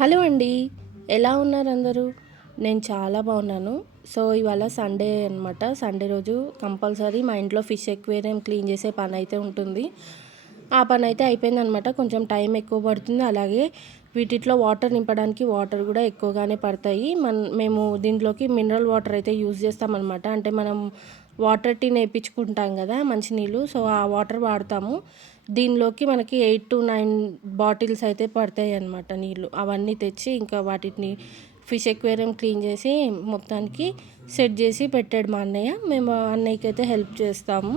Hello అండి. ఎలా ఉన్నారు అందరూ? నేను చాలా బాగున్నాను. సో, ఇవాళ సండే అనమాట. సండే రోజు కంపల్సరీ మా ఇంట్లో ఫిష్ ఎక్వేరియం క్లీన్ చేసే పనైతే ఉంటుంది. ఆ పనైతే అయిపోయిందనమాట. కొంచెం టైం ఎక్కువ పడుతుంది. అలాగే వీటిలో వాటర్ నింపడానికి వాటర్ కూడా ఎక్కువగానే పడతాయి. మేము దీంట్లోకి మినరల్ వాటర్ అయితే యూజ్ చేస్తామన్నమాట. అంటే మనం వాటర్ టీ నేర్పించుకుంటాం కదా మంచినీళ్ళు. సో, ఆ వాటర్ వాడతాము. దీనిలోకి మనకి 8-9 బాటిల్స్ అయితే పడతాయి అన్నమాట నీళ్ళు. అవన్నీ తెచ్చి ఇంకా వాటిని ఫిష్ ఎక్వేరియం క్లీన్ చేసి మొత్తానికి సెట్ చేసి పెట్టాడు మా అన్నయ్య. మేము అన్నయ్యకి అయితే హెల్ప్ చేస్తాము.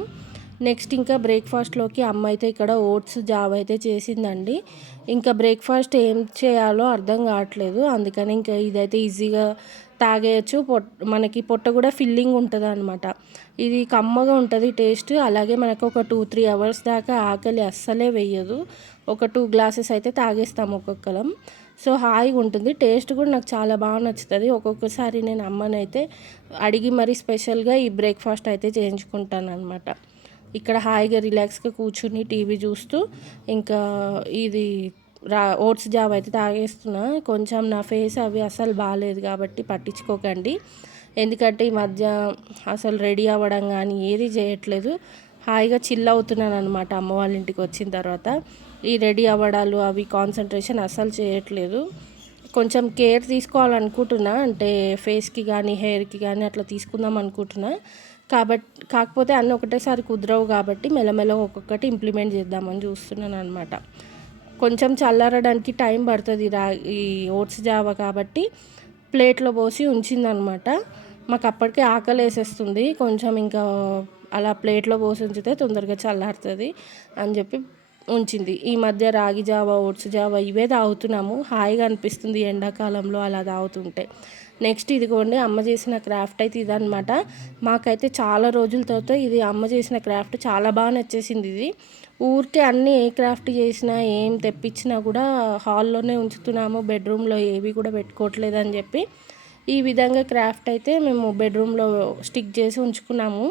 నెక్స్ట్ ఇంకా బ్రేక్ఫాస్ట్లోకి అమ్మ అయితే ఇక్కడ ఓట్స్ జావ అయితే చేసిందండి. ఇంకా బ్రేక్ఫాస్ట్ ఏం చేయాలో అర్థం కావట్లేదు. అందుకని ఇంకా ఇదైతే ఈజీగా తాగేయచ్చు. మనకి పొట్ట కూడా ఫిల్లింగ్ ఉంటుంది అనమాట. ఇది కమ్మగా ఉంటుంది టేస్ట్. అలాగే మనకు ఒక 2-3 అవర్స్ దాకా ఆకలి అస్సలే వేయదు. ఒక 2 గ్లాసెస్ అయితే తాగేస్తాము ఒక్కొక్కరం. సో హాయిగా ఉంటుంది. టేస్ట్ కూడా నాకు చాలా బాగా నచ్చుతుంది. ఒక్కొక్కసారి నేను అమ్మనైతే అడిగి మరీ స్పెషల్గా ఈ బ్రేక్ఫాస్ట్ అయితే చేయించుకుంటాను అనమాట. ఇక్కడ హాయిగా రిలాక్స్గా కూర్చుని టీవీ చూస్తూ ఇంకా ఇది ఓట్స్ జావ అయితే తాగేస్తున్నా. కొంచెం నా ఫేస్ అవి అసలు బాగాలేదు కాబట్టి పట్టించుకోకండి. ఎందుకంటే ఈ మధ్య అసలు రెడీ అవ్వడం కానీ ఏది చేయట్లేదు. హాయిగా చిల్ అవుతున్నాను అనమాట అమ్మ వాళ్ళ ఇంటికి వచ్చిన తర్వాత. ఈ రెడీ అవ్వడాలు అవి కాన్సన్ట్రేషన్ అస్సలు చేయట్లేదు. కొంచెం కేర్ తీసుకోవాలనుకుంటున్నా. అంటే ఫేస్కి కానీ హెయిర్కి కానీ అట్లా తీసుకుందాం అనుకుంటున్నా. కాకపోతే అన్నీ ఒకటేసారి కుదరవు కాబట్టి మెల్లమెల్లగా ఒక్కొక్కటి ఇంప్లిమెంట్ చేద్దామని చూస్తున్నాను అనమాట. కొంచెం చల్లారడానికి టైం పడుతుంది ఈ ఓట్స్ జావ కాబట్టి ప్లేట్లో పోసి ఉంచిందనమాట. మాకు అప్పటికే ఆకలి వేసేస్తుంది. కొంచెం ఇంకా అలా ప్లేట్లో పోసి ఉంచితే తొందరగా చల్లారుతుంది అని చెప్పి ఉంచింది. ఈ మధ్య రాగి జావ ఓట్స్ జావ ఇవే తాగుతున్నాము. హాయిగా అనిపిస్తుంది ఎండాకాలంలో అలా తాగుతుంటే. నెక్స్ట్ ఇదిగోండి అమ్మ చేసిన క్రాఫ్ట్ అయితే ఇదనమాట. మాకైతే చాలా రోజుల తర్వాత ఇది అమ్మ చేసిన క్రాఫ్ట్ చాలా బాగా నచ్చేసింది. ఇది ఊరికే అన్నీ ఏ క్రాఫ్ట్ చేసినా ఏం తెప్పించినా కూడా హాల్లోనే ఉంచుతున్నాము. బెడ్రూమ్లో ఏవి కూడా పెట్టుకోవట్లేదు అని చెప్పి ఈ విధంగా క్రాఫ్ట్ అయితే మేము బెడ్రూమ్లో స్టిక్ చేసి ఉంచుకున్నాము.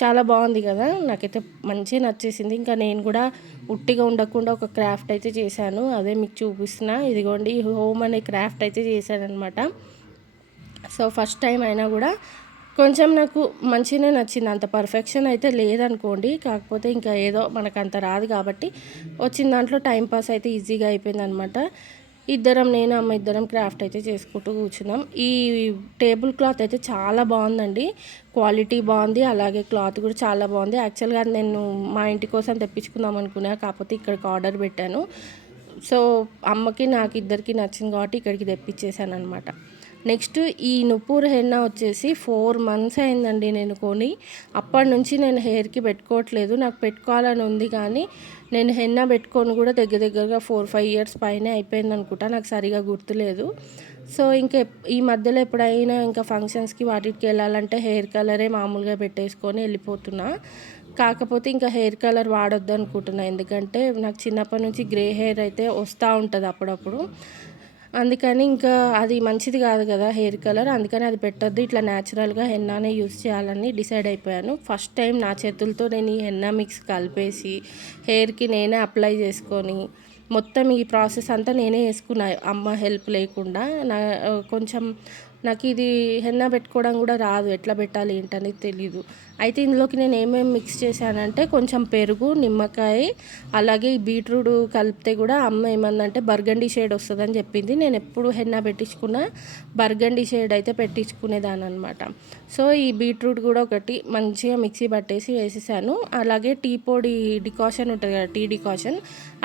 చాలా బాగుంది కదా, నాకైతే మంచిగా నచ్చేసింది. ఇంకా నేను కూడా ఉట్టిగా ఉండకుండా ఒక క్రాఫ్ట్ అయితే చేశాను. అదే మీకు చూపిస్తున్నా. ఇదిగోండి హోమ్ అనే క్రాఫ్ట్ అయితే చేశాను అనమాట. సో ఫస్ట్ టైం అయినా కూడా కొంచెం నాకు మంచిగానే నచ్చింది. అంత పర్ఫెక్షన్ అయితే లేదనుకోండి. కాకపోతే ఇంకా ఏదో మనకు అంత రాదు కాబట్టి వచ్చిన దాంట్లో టైంపాస్ అయితే ఈజీగా అయిపోయింది అనమాట. నేను అమ్మ ఇద్దరం క్రాఫ్ట్ అయితే చేసుకుంటూ కూర్చున్నాం. ఈ టేబుల్ క్లాత్ అయితే చాలా బాగుందండి. క్వాలిటీ బాగుంది. అలాగే క్లాత్ కూడా చాలా బాగుంది. యాక్చువల్గా నేను మా ఇంటి కోసం తెప్పించుకుందాం అనుకున్నా. కాకపోతే ఇక్కడికి ఆర్డర్ పెట్టాను. సో అమ్మకి నాకు ఇద్దరికి నచ్చింది కాబట్టి ఇక్కడికి తెప్పించేసాను అనమాట. నెక్స్ట్ ఈ నుపూర్ హెన్నా వచ్చేసి 4 months అయిందండి నేను కొని. అప్పటి నుంచి నేను హెయిర్కి పెట్టుకోవట్లేదు. నాకు పెట్టుకోవాలని ఉంది కానీ నేను హెన్నా పెట్టుకొని కూడా దగ్గరగా 4-5 years పైనే అయిపోయింది అనుకుంటా. నాకు సరిగా గుర్తులేదు. సో ఇంకా ఈ మధ్యలో ఎప్పుడైనా ఇంకా ఫంక్షన్స్కి వాటికి వెళ్ళాలంటే హెయిర్ కలరే మామూలుగా పెట్టేసుకొని వెళ్ళిపోతున్నా. కాకపోతే ఇంకా హెయిర్ కలర్ వాడొద్దు అనుకుంటున్నా. ఎందుకంటే నాకు చిన్నప్పటి నుంచి గ్రే హెయిర్ అయితే వస్తూ ఉంటుంది అప్పుడప్పుడు. అందుకని ఇంకా అది మంచిది కాదు కదా హెయిర్ కలర్. అందుకని అది పెట్టొద్దు, ఇట్లా న్యాచురల్గా హెన్నానే యూస్ చేయాలని డిసైడ్ అయిపోయాను. ఫస్ట్ టైం నా చేతులతో నేను ఈ హెన్నా మిక్స్ కలిపేసి హెయిర్కి నేనే అప్లై చేసుకొని మొత్తం ఈ ప్రాసెస్ అంతా నేనే చేసుకున్నా అమ్మ హెల్ప్ లేకుండా. కొంచెం నాకు ఇది హెన్నా పెట్టుకోవడం కూడా రాదు, ఎట్లా పెట్టాలి ఏంటనేది తెలీదు. అయితే ఇందులోకి నేను ఏమేమి మిక్స్ చేశానంటే కొంచెం పెరుగు, నిమ్మకాయ, అలాగే ఈ బీట్రూట్ కలిపితే కూడా అమ్మ ఏమందంటే బర్గండీ షేడ్ వస్తుందని చెప్పింది. నేను ఎప్పుడు హెన్నా పెట్టించుకున్నా బర్గండీ షేడ్ అయితే పెట్టించుకునేదాన్ని అనమాట. సో ఈ బీట్రూట్ కూడా ఒకటి మంచిగా మిక్సీ పట్టేసి వేసేసాను. అలాగే టీ పొడి డికాషన్ ఉంటుంది కదా, టీ డికాషన్,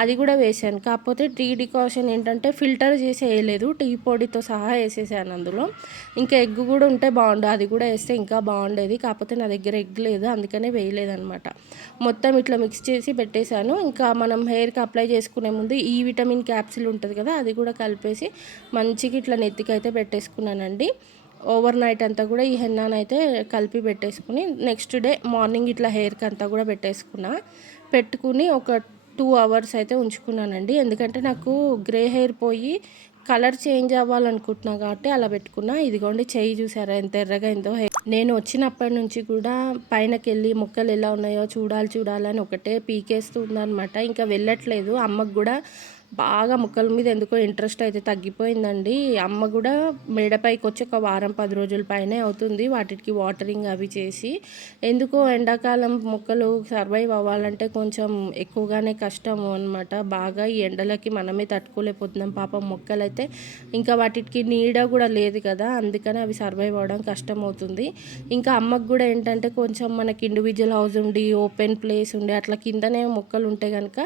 అది కూడా వేసాను. కాకపోతే టీ డికాషన్ ఏంటంటే ఫిల్టర్ చేసి వేయలేదు, టీ పొడితో సహా వేసేసాను అందులో. ఇంకా ఎగ్ కూడా ఉంటే బాగుండు, అది కూడా వేస్తే ఇంకా బాగుండేది. కాకపోతే నా దగ్గర ఎగ్ లేదు, అందుకనే వేయలేదనమాట. మొత్తం ఇట్లా మిక్స్ చేసి పెట్టేశాను. ఇంకా మనం హెయిర్కి అప్లై చేసుకునే ముందు ఈ విటమిన్ క్యాప్సిల్ ఉంటుంది కదా, అది కూడా కలిపేసి మంచిగా ఇట్లా నెత్తికి అయితే పెట్టేసుకున్నానండి. ఓవర్ నైట్ అంతా కూడా ఈ హెన్నాను అయితే కలిపి పెట్టేసుకుని నెక్స్ట్ డే మార్నింగ్ ఇట్లా హెయిర్కి అంతా కూడా పెట్టుకుని ఒక 2 hours అయితే ఉంచుకున్నానండి. ఎందుకంటే నాకు గ్రే హెయిర్ పోయి కలర్ చేంజ్ అవ్వాలనుకుంటున్నా కాబట్టి అలా పెట్టుకున్నా. ఇదిగోండి చెయ్యి చూసారా ఎంత ఎర్రగా అయిందో. నేను వచ్చినప్పటి నుంచి కూడా పైనకి వెళ్ళి మొక్కలు ఎలా ఉన్నాయో చూడాలని ఒకటే పీకేస్తూ ఉందనమాట. ఇంకా వెళ్ళట్లేదు. అమ్మకు కూడా బాగా మొక్కల మీద ఎందుకో ఇంట్రెస్ట్ అయితే తగ్గిపోయిందండి. అమ్మ కూడా మేడపైకి వచ్చి ఒక వారం 10 రోజుల పైనే అవుతుంది వాటికి వాటరింగ్ అవి చేసి. ఎందుకో ఎండాకాలం మొక్కలు సర్వైవ్ అవ్వాలంటే కొంచెం ఎక్కువగానే కష్టము అనమాట. బాగా ఈ ఎండలకి మనమే తట్టుకోలేకపోతున్నాం. పాపం మొక్కలైతే ఇంకా వాటికి నీడ కూడా లేదు కదా, అందుకని అవి సర్వైవ్ అవ్వడం కష్టమవుతుంది. ఇంకా అమ్మకు కూడా ఏంటంటే కొంచెం మనకి ఇండివిజువల్ హౌస్ ఉండి ఓపెన్ ప్లేస్ ఉండి అట్లా కిందనే మొక్కలు ఉంటే కనుక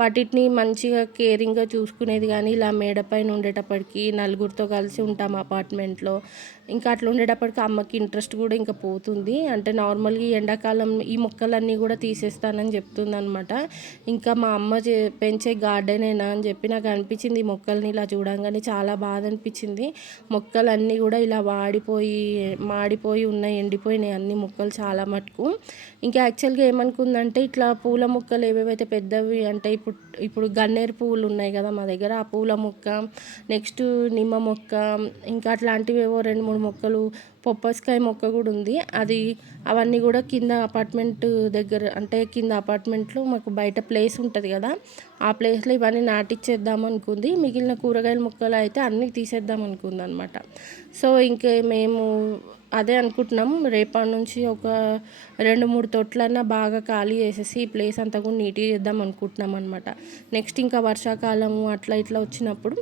వాటిని మంచిగా కేరింగ్గా చూసుకునేది. కానీ ఇలా మేడపైన ఉండేటప్పటికి నలుగురితో కలిసి ఉంటాం అపార్ట్మెంట్లో, ఇంకా అట్లా ఉండేటప్పటికి అమ్మకి ఇంట్రెస్ట్ కూడా ఇంకా పోతుంది. అంటే నార్మల్గా ఈ ఎండాకాలం ఈ మొక్కలన్నీ కూడా తీసేస్తానని చెప్తుందనమాట. ఇంకా మా అమ్మ పెంచే గార్డెనేనా అని చెప్పి నాకు అనిపించింది. ఈ మొక్కల్ని ఇలా చూడంగానే చాలా బాధ అనిపించింది. మొక్కలన్నీ కూడా ఇలా మాడిపోయి ఉన్నాయి, ఎండిపోయినాయి అన్ని మొక్కలు చాలా మటుకు. ఇంకా యాక్చువల్గా ఏమనుకుందంటే ఇట్లా పూల మొక్కలు ఏవేవైతే పెద్దవి అంటే ఇప్పుడు గన్నేరు పువ్వులు ఉన్నాయి కదా మా దగ్గర, ఆ పూల మొక్క, నెక్స్ట్ నిమ్మ మొక్క, ఇంకా అట్లాంటివి ఏవో 2-3 మొక్కలు, పొప్పస్కాయ మొక్క కూడా ఉంది. అవన్నీ కూడా కింద అపార్ట్మెంట్ దగ్గర, అంటే కింద అపార్ట్మెంట్లో మాకు బయట ప్లేస్ ఉంటుంది కదా, ఆ ప్లేస్లో ఇవన్నీ నాటిచ్చేద్దాం అనుకుంది. మిగిలిన కూరగాయల మొక్కలు అయితే అన్నీ తీసేద్దాం అనుకుంది అనమాట. సో ఇంకే మేము అదే అనుకుంటున్నాం, రేపటి నుంచి ఒక 2-3 తొట్లన్నా బాగా ఖాళీ చేసేసి ఈ ప్లేస్ అంతా కూడా నీట్గా చేద్దాం అనుకుంటున్నాం అనమాట. నెక్స్ట్ ఇంకా వర్షాకాలము అట్లా ఇట్లా వచ్చినప్పుడు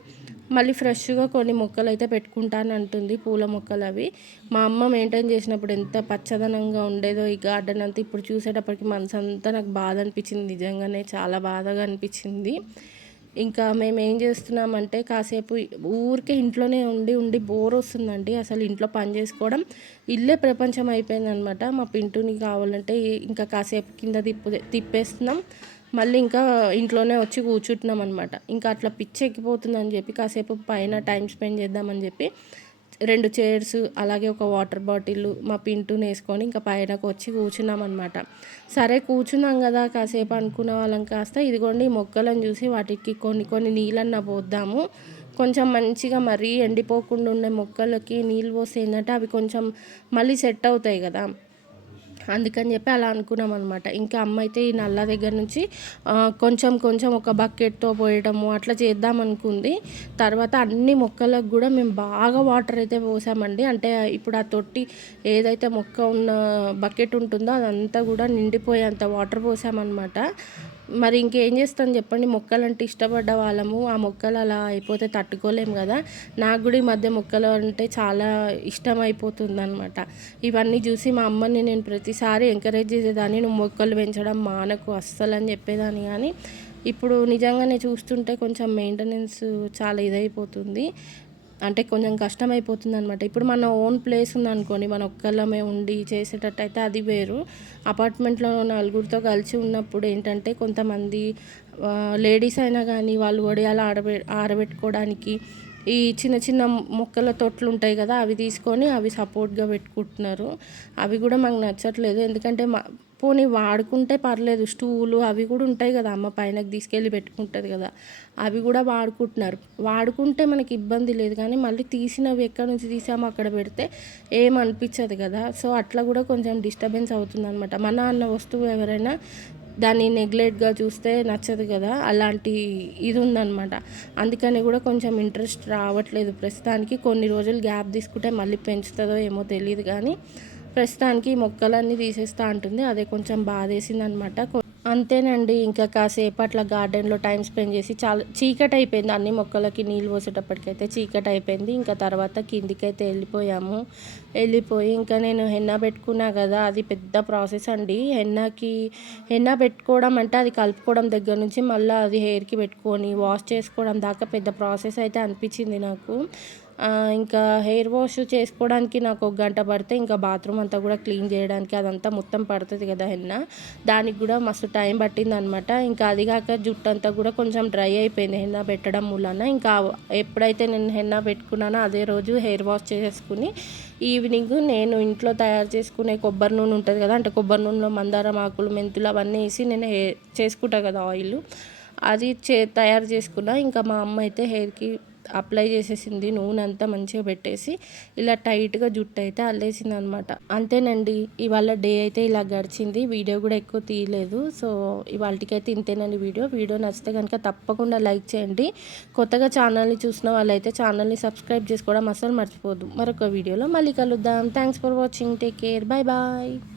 మళ్ళీ ఫ్రెష్గా కొన్ని మొక్కలు అయితే పెట్టుకుంటాను అంటుంది, పూల మొక్కలు అవి. మా అమ్మ మెయింటైన్ చేసినప్పుడు ఎంత పచ్చదనంగా ఉండేదో ఈ గార్డెన్ అంతా. ఇప్పుడు చూసేటప్పటికి మనసు అంతా నాకు బాధ అనిపించింది, నిజంగానే చాలా బాధగా అనిపించింది. ఇంకా మేము ఏం చేస్తున్నామంటే కాసేపు ఊరికే ఇంట్లోనే ఉండి బోర్ వస్తుందండి. అసలు ఇంట్లో పని చేసుకోవడం ఇల్లే ప్రపంచం అయిపోయిందనమాట. మా పింటూని కావాలంటే ఇంకా కాసేపు కింద తిప్పేస్తున్నాం, మళ్ళీ ఇంకా ఇంట్లోనే వచ్చి కూర్చుంటున్నాం అనమాట. ఇంకా అట్లా పిచ్చి ఎక్కిపోతుందని చెప్పి కాసేపు పైన టైం స్పెండ్ చేద్దామని చెప్పి 2 చైర్స్ అలాగే ఒక వాటర్ బాటిల్ మా పింటూని వేసుకొని ఇంకా పైనకు వచ్చి కూర్చున్నాం అనమాట. సరే కూర్చున్నాం కదా కాసేపు అనుకున్న వాళ్ళం కాస్త ఇదిగోండి మొక్కలను చూసి వాటికి కొన్ని నీళ్ళన్నా పోద్దాము, కొంచెం మంచిగా మరీ ఎండిపోకుండా ఉండే మొక్కలకి నీళ్ళు పోస్తే ఏంటంటే అవి కొంచెం మళ్ళీ సెట్ అవుతాయి కదా, అందుకని చెప్పి అలా అనుకున్నాం అనమాట. ఇంకా అమ్మ అయితే ఈ నల్ల దగ్గర నుంచి కొంచెం ఒక బకెట్తో పోయడము అట్లా చేద్దాం అనుకుంది. తర్వాత అన్ని మొక్కలకు కూడా మేము బాగా వాటర్ అయితే పోసామండి. అంటే ఇప్పుడు ఆ తొట్టి ఏదైతే మొక్క ఉన్న బకెట్ ఉంటుందో అదంతా కూడా నిండిపోయేంత వాటర్ పోసామన్నమాట. మరి ఇంకేం చేస్తాను చెప్పండి, మొక్కలంటే ఇష్టపడ్డ వాళ్ళము, ఆ మొక్కలు అలా అయిపోతే తట్టుకోలేము కదా. నాకు కూడా ఈ మధ్య మొక్కలు అంటే చాలా ఇష్టం అయిపోతుంది అనమాట. ఇవన్నీ చూసి మా అమ్మని నేను ప్రతిసారి ఎంకరేజ్ చేసేదాన్ని, నువ్వు మొక్కలు పెంచడం మానకు అస్సలు అని చెప్పేదాన్ని. కానీ ఇప్పుడు నిజంగానే చూస్తుంటే కొంచెం మెయింటెనెన్స్ చాలా ఇదైపోతుంది, అంటే కొంచెం కష్టమైపోతుంది అనమాట. ఇప్పుడు మన ఓన్ ప్లేస్ ఉందనుకోండి, మన ఒక్కళ్ళమే ఉండి చేసేటట్టు అయితే అది వేరు. అపార్ట్మెంట్లో నలుగురితో కలిసి ఉన్నప్పుడు ఏంటంటే కొంతమంది లేడీస్ అయినా కానీ వాళ్ళు వడియాలు ఆరబెట్టుకోవడానికి ఈ చిన్న చిన్న మొక్కల తొట్లు ఉంటాయి కదా, అవి తీసుకొని అవి సపోర్ట్గా పెట్టుకుంటున్నారు. అవి కూడా మాకు నచ్చట్లేదు, ఎందుకంటే పోనీ వాడుకుంటే పర్లేదు, స్టూలు అవి కూడా ఉంటాయి కదా, అమ్మ పైనకి తీసుకెళ్ళి పెట్టుకుంటుంది కదా, అవి కూడా వాడుకుంటే మనకి ఇబ్బంది లేదు. కానీ మళ్ళీ తీసినవి ఎక్కడి నుంచి తీసామో అక్కడ పెడితే ఏమనిపించదు కదా. సో అట్లా కూడా కొంచెం డిస్టర్బెన్స్ అవుతుంది అనమాట. మన అన్న వస్తువు ఎవరైనా దాన్ని నెగ్లెక్ట్గా చూస్తే నచ్చదు కదా, అలాంటి ఇది ఉందన్నమాట. అందుకని కూడా కొంచెం ఇంట్రెస్ట్ రావట్లేదు ప్రస్తుతానికి. కొన్ని రోజులు గ్యాప్ తీసుకుంటే మళ్ళీ పెంచుతుందో ఏమో తెలియదు, కానీ ప్రస్తుతానికి మొక్కలన్నీ తీసేస్తూ అంటుంది. అదే కొంచెం బాధేసింది అనమాట. అంతేనండి, ఇంకా కాసేపు అట్లా గార్డెన్లో టైం స్పెండ్ చేసి చాలా చీకటి అయిపోయింది. అన్ని మొక్కలకి నీళ్ళు పోసేటప్పటికైతే చీకటి అయిపోయింది. ఇంకా తర్వాత కిందికైతే వెళ్ళిపోయి ఇంకా నేను హెన్నా పెట్టుకున్నా కదా, అది పెద్ద ప్రాసెస్ అండి. హెన్నా పెట్టుకోవడం అంటే అది కలుపుకోవడం దగ్గర నుంచి మళ్ళీ అది హెయిర్కి పెట్టుకొని వాష్ చేసుకోవడం దాకా పెద్ద ప్రాసెస్ అయితే అనిపించింది నాకు. ఇంకా హెయిర్ వాష్ చేసుకోవడానికి నాకు 1 గంట పడితే ఇంకా బాత్రూమ్ అంతా కూడా క్లీన్ చేయడానికి అదంతా మొత్తం పడుతుంది కదా హెన్నా, దానికి కూడా మస్తు టైం పట్టింది అనమాట. ఇంకా అదిగాక జుట్టు అంతా కూడా కొంచెం డ్రై అయిపోయింది హెన్నా పెట్టడం మూలన. ఇంకా ఎప్పుడైతే నేను హెన్నా పెట్టుకున్నానో అదే రోజు హెయిర్ వాష్ చేసుకుని ఈవినింగ్ నేను ఇంట్లో తయారు చేసుకునే కొబ్బరి నూనె ఉంటుంది కదా, అంటే కొబ్బరి నూనెలో మందారం ఆకులు, మెంతులు అవన్నీ వేసి నేను చేసుకుంటా కదా ఆయిల్, అది తయారు చేసుకున్నా. ఇంకా మా అమ్మ అయితే హెయిర్కి అప్లై చేసేసింది, నూనె అంతా మంచిగా పెట్టేసి ఇలా టైట్గా జుట్టు అయితే అల్లేసింది అనమాట. అంతేనండి, ఇవాళ డే అయితే ఇలా గడిచింది. వీడియో కూడా ఎక్కువ తీయలేదు. సో ఇవాళకైతే ఇంతేనండి వీడియో నచ్చితే కనుక తప్పకుండా లైక్ చేయండి. కొత్తగా ఛానల్ని చూసిన వాళ్ళైతే ఛానల్ని సబ్స్క్రైబ్ చేసుకోవడం అస్సలు మర్చిపోవద్దు. మరొక వీడియోలో మళ్ళీ కలుద్దాం. Thanks for watching. Take care. Bye bye.